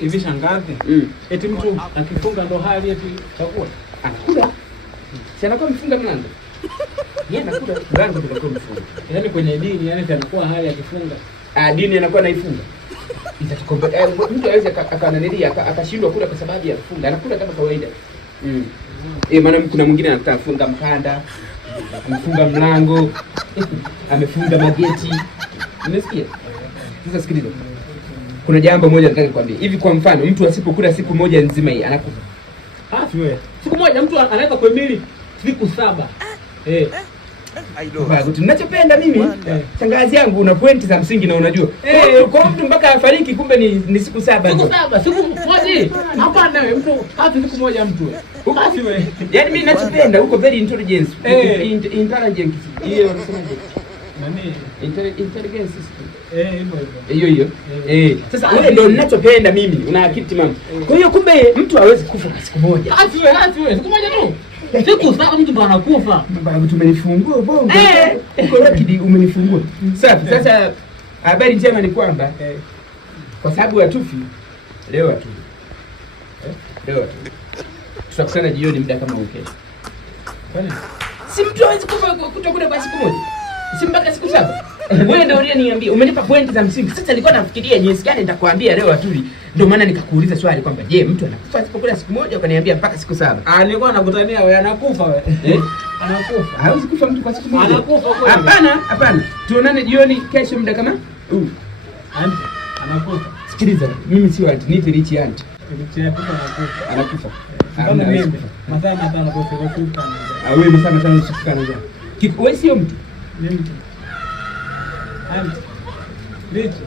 Hivi shangazi. Eti mtu akifunga ndo hali eti chakula. Anakula. Si anakuwa mfunga mlango. Yeye anakula mlango tunakuwa mfunga. Yaani kwenye dini yani anakuwa hali akifunga. Dini anakuwa naifunga. Itatukomba mtu aweze akananilia akashindwa kula kwa sababu ya kufunga. Anakula kama kawaida. Maana kuna mwingine anataka kufunga mkanda, amefunga mlango, amefunga mageti. Umesikia? Sasa sikiliza. Kuna jambo moja nataka nikwambie. Hivi kwa mfano mtu asipokula siku moja nzima hii anakufa. Wewe. Siku moja mtu anaweza kuhimili siku 7. Ninachopenda mimi shangazi yangu una pointi za msingi na unajua. Kwa mtu mpaka afariki kumbe ni siku 7. Siku 7, siku moja. Hapana wewe mtu hata siku moja mtu wewe. Basi wewe. Yaani mimi ninachopenda uko very intelligent. Intelligent. Hiyo unasemaje? Nani? Intelligence system. Hivyo. Sasa wewe ndio ninachopenda mimi. Una akili timamu. Kwa hiyo kumbe mtu hawezi kufa kwa siku moja. Hata wewe siku moja tu. Siku 7 mtu ndo anakufa. Baba tumenifungua bongo. Uko lucky umenifungua. Safi. Sasa habari njema ni kwamba kwa sababu hatufi leo tu. Tutakutana jioni muda kama huu kesho. Kwani? Si mtu hawezi kufa kutokula kwa siku moja. Si mpaka siku 7. Wewe ndio uliyeniambia, umenipa pointi za msingi. Sasa nilikuwa nafikiria jinsi gani nitakwambia leo atuli. Ndio maana nikakuuliza swali kwamba je, mtu anakufa asipokula siku moja? Ukaniambia mpaka siku 7. Nilikuwa nakutania wewe anakufa wewe. Anakufa. Hawezi kufa mtu kwa siku moja. Anakufa kweli. Hapana. Tuonane jioni kesho muda kama huu. Anakufa. Sikiliza, mimi sio anti, nipe richi anti. Richi anti anakufa. Kama mimi. Masaa matano kwa siku. Wewe masaa matano usiku kana njaa. Wewe sio mtu. Ni mtu. Anti. Richi.